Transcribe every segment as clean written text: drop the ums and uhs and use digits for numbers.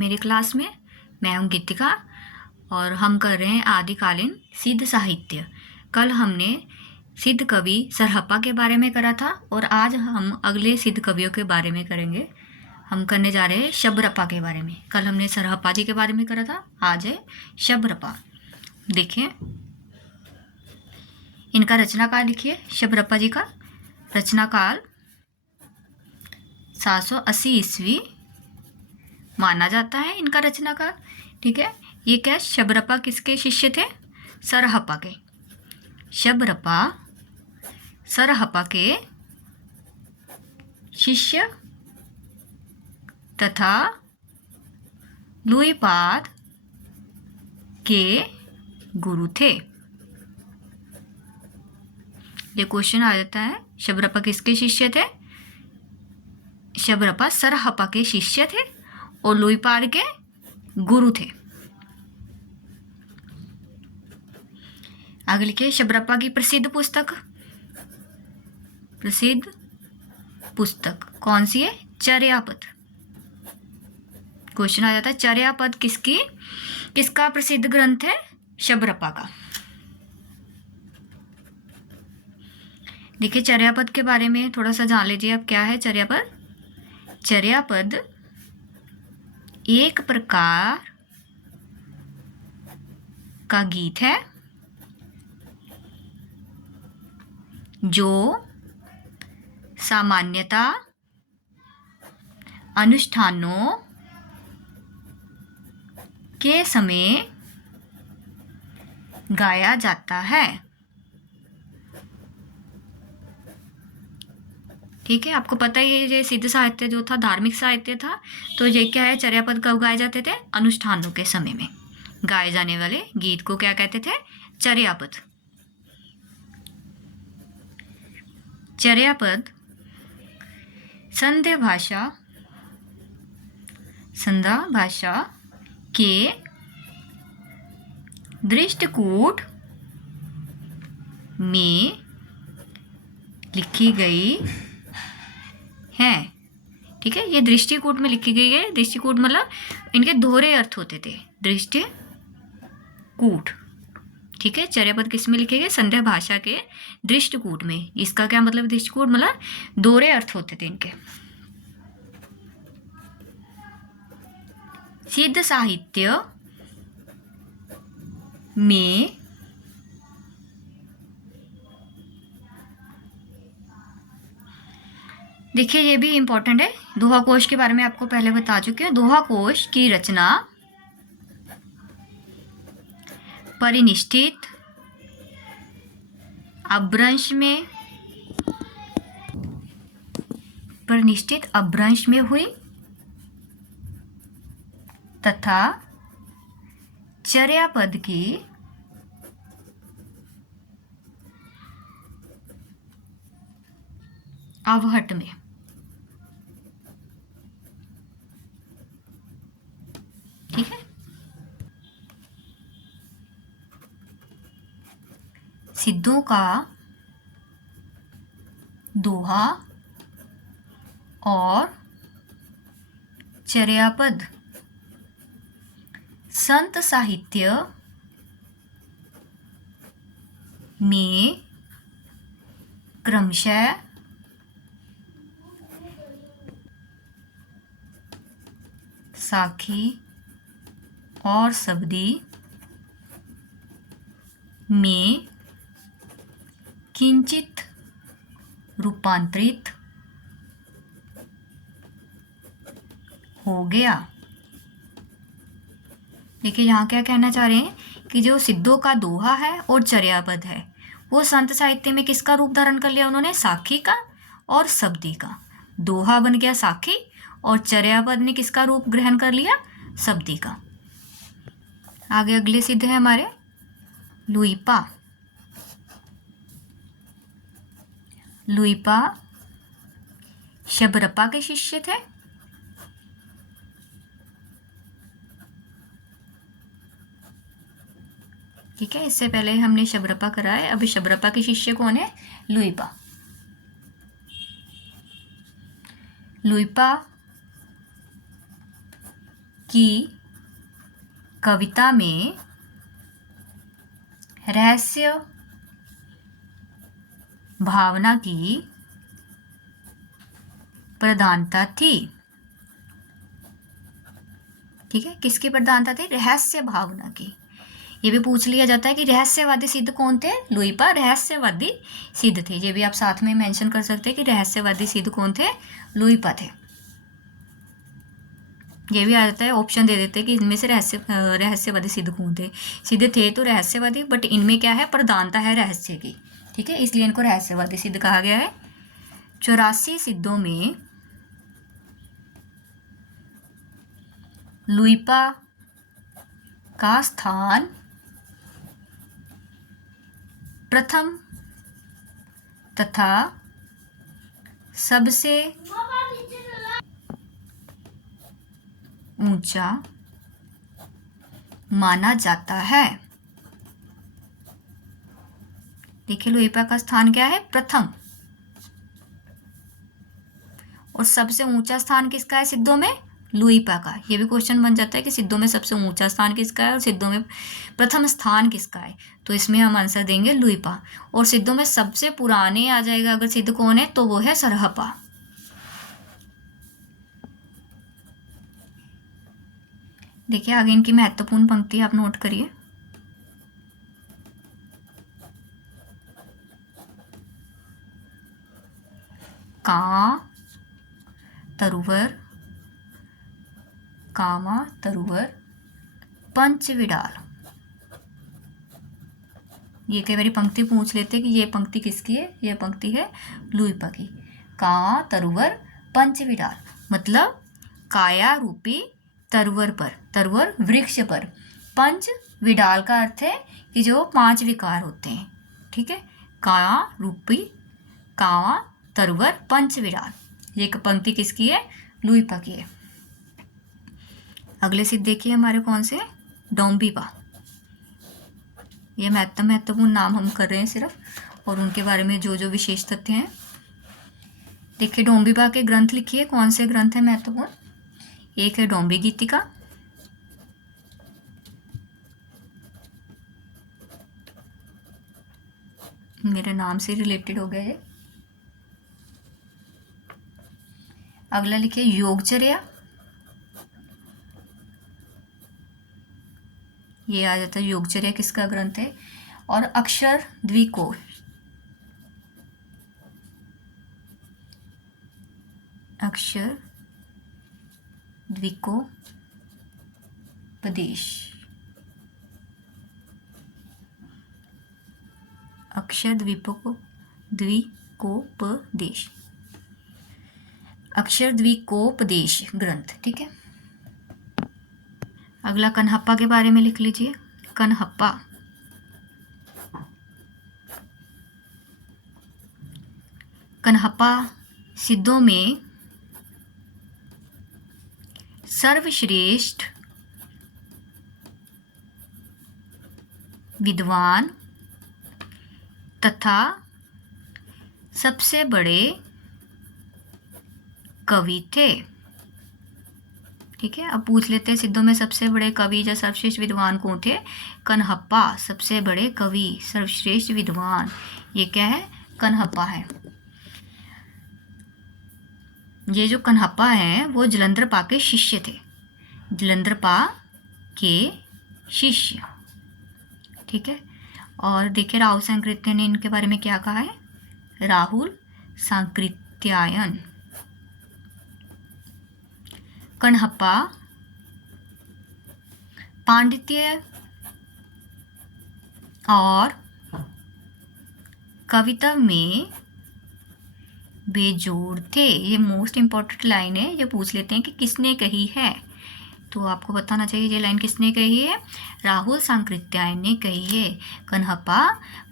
मेरी क्लास में मैं हूँ गीतिका और हम कर रहे हैं आदिकालीन सिद्ध साहित्य। कल हमने सिद्ध कवि सरहप्पा के बारे में करा था और आज हम अगले सिद्ध कवियों के बारे में करेंगे। हम करने जा रहे हैं शबरपा के बारे में। कल हमने सरहप्पा जी के बारे में करा था, आज है शबरपा। देखिए इनका रचना काल लिखिए। शबरपा जी का रचना काल 780 ईस्वी माना जाता है इनका रचना काल। ठीक है, ये क्या, शबरपा किसके शिष्य थे? सरहप्पा के। शबरपा सरहप्पा के शिष्य तथा लुइपाद के गुरु थे। ये क्वेश्चन आ जाता है, शबरपा किसके शिष्य थे? शबरपा सरहप्पा के शिष्य थे और लुइपाद के गुरु थे। आगे लिखिए शबरपा की प्रसिद्ध पुस्तक। प्रसिद्ध पुस्तक कौन सी है? चर्यापद। क्वेश्चन आ जाता है चर्यापद किसका प्रसिद्ध ग्रंथ है? शबरपा का। देखिए चर्यापद के बारे में थोड़ा सा जान लीजिए अब क्या है चर्यापद। चर्यापद एक प्रकार का गीत है जो सामान्यतः अनुष्ठानों के समय गाया जाता है। ठीक है, आपको पता ही है ये सिद्ध साहित्य जो था धार्मिक साहित्य था, तो ये क्या है, चर्यापद कब गाए जाते थे? अनुष्ठानों के समय में गाए जाने वाले गीत को क्या कहते थे? चर्यापद। चर्यापद संध्या भाषा के दृष्टिकूट में लिखी गई है। ठीक है, ये दृष्टिकूट में लिखी गई है। दृष्टिकूट मतलब इनके दोहरे अर्थ होते थे। दृष्टिकूट, ठीक है, चर्यापद किस में लिखे गए? संध्या भाषा के दृष्टिकूट में। इसका क्या मतलब? दृष्टिकूट मतलब दोहरे अर्थ होते थे इनके। सिद्ध साहित्य में देखिए ये भी इंपॉर्टेंट है, दोहा कोश के बारे में आपको पहले बता चुके हैं। दोहा कोश की रचना परिनिष्ठित अपभ्रंश में हुई तथा चर्यापद की आवहट में। ठीक है, सिद्धों का दोहा और चर्यापद संत साहित्य में क्रमशः साखी और सब्दी में किंचित रूपांतरित हो गया। देखिए यहाँ क्या कहना चाह रहे हैं कि जो सिद्धों का दोहा है और चर्यापद है वो संत साहित्य में किसका रूप धारण कर लिया उन्होंने? साखी का और सब्दी का। दोहा बन गया साखी और चर्यापद ने किसका रूप ग्रहण कर लिया? सब्दी का। आगे अगले सिद्ध है हमारे लुइपा। लुइपा शबरपा के शिष्य थे। ठीक है, इससे पहले हमने शबरपा करा है, अब शबरपा के शिष्य कौन है? लुइपा। लुइपा कि कविता में रहस्य भावना की प्रधानता थी। ठीक है, किसकी प्रधानता थी? रहस्य भावना की। ये भी पूछ लिया जाता है कि रहस्यवादी सिद्ध कौन थे? लुई पा रहस्यवादी सिद्ध थे। ये भी आप साथ में मेंशन कर सकते हैं कि रहस्यवादी सिद्ध कौन थे? लुई पा थे। ये भी आ जाता है, ऑप्शन दे देते हैं कि इनमें से रहस्यवादी सिद्ध कौन थे। सिद्ध थे तो रहस्यवादी, बट इनमें क्या है? प्रधानता है रहस्य की। ठीक है, इसलिए इनको रहस्यवादी सिद्ध कहा गया है। 84 सिद्धों में लुई पा का स्थान प्रथम तथा सबसे ऊंचा माना जाता है। देखिए, लुई पा का स्थान क्या है? प्रथम। और सबसे ऊंचा स्थान किसका है सिद्धों में? लुई पा का। ये भी क्वेश्चन बन जाता है कि सिद्धों में सबसे ऊंचा स्थान किसका है और सिद्धों में प्रथम स्थान किसका है। तो इसमें हम आंसर देंगे लुई पा। और सिद्धों में सबसे पुराने आ जाएगा अगर सिद्ध कौन है तो वो है सरहपा। देखिए, आगे इनकी महत्वपूर्ण पंक्ति आप नोट करिए। का तरुवर कामा तरुवर पंचविडाल। ये कई बार पंक्ति पूछ लेते हैं कि ये पंक्ति किसकी है? ये पंक्ति है लुई पा की। का तरुवर पंचविडाल मतलब काया रूपी तरुवर पर, तरुवर वृक्ष पर। पंच विडाल का अर्थ है कि जो 5 विकार होते हैं। ठीक है, काया रूपी कावा तरुवर पंच विडाल। ये पंक्ति किसकी है? लुई पा की है। अगले सिद्ध देखिए हमारे कौन से? डोम्बिपा। ये महत्वपूर्ण नाम हम कर रहे हैं सिर्फ, और उनके बारे में जो जो विशेष तथ्य हैं। देखिए, डोम्बिपा के ग्रंथ लिखिए। कौन से ग्रंथ है महत्वपूर्ण? एक है डोम्बी गीतिका, मेरे नाम से रिलेटेड हो गया ये। अगला लिखिए योगचर्या। ये आ जाता है योगचर्या किसका ग्रंथ है। और अक्षर द्विकोश, अक्षर द्विकोपदेश, अक्षर द्विकोपदेश, अक्षर द्विकोपदेश ग्रंथ। ठीक है, अगला कन्हप्पा के बारे में लिख लीजिए। कन्हप्पा कन्हप्पा सिद्धों में सर्वश्रेष्ठ विद्वान तथा सबसे बड़े कवि थे। ठीक है, अब पूछ लेते हैं सिद्धों में सबसे बड़े कवि या सर्वश्रेष्ठ विद्वान कौन थे? कन्हप्पा सबसे बड़े कवि, सर्वश्रेष्ठ विद्वान, ये क्या है? कन्हप्पा है। ये जो कन्हप्पा हैं वो जलंधरपा के शिष्य थे, जलंधरपा के शिष्य। ठीक है, और देखिए राहुल सांकृत्यायन ने इनके बारे में क्या कहा है? राहुल सांकृत्यायन कन्हप्पा पांडित्य और कविता में बेजोड़ थे। ये मोस्ट इम्पॉर्टेंट लाइन है, ये पूछ लेते हैं कि किसने कही है, तो आपको बताना चाहिए ये लाइन किसने कही है। राहुल सांकृत्यायन ने कही है। कन्हप्पा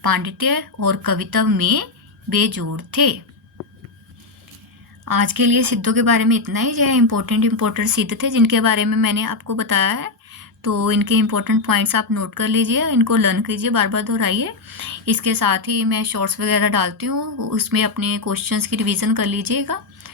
पांडित्य और कविता में बेजोड़ थे। आज के लिए सिद्धों के बारे में इतना ही। जो है इम्पोर्टेंट सिद्ध थे जिनके बारे में मैंने आपको बताया है, तो इनके इम्पोर्टेंट पॉइंट्स आप नोट कर लीजिए, इनको लर्न कीजिए, बार बार दोहराइए। इसके साथ ही मैं शॉर्ट्स वगैरह डालती हूँ, उसमें अपने क्वेश्चंस की रिवीजन कर लीजिएगा।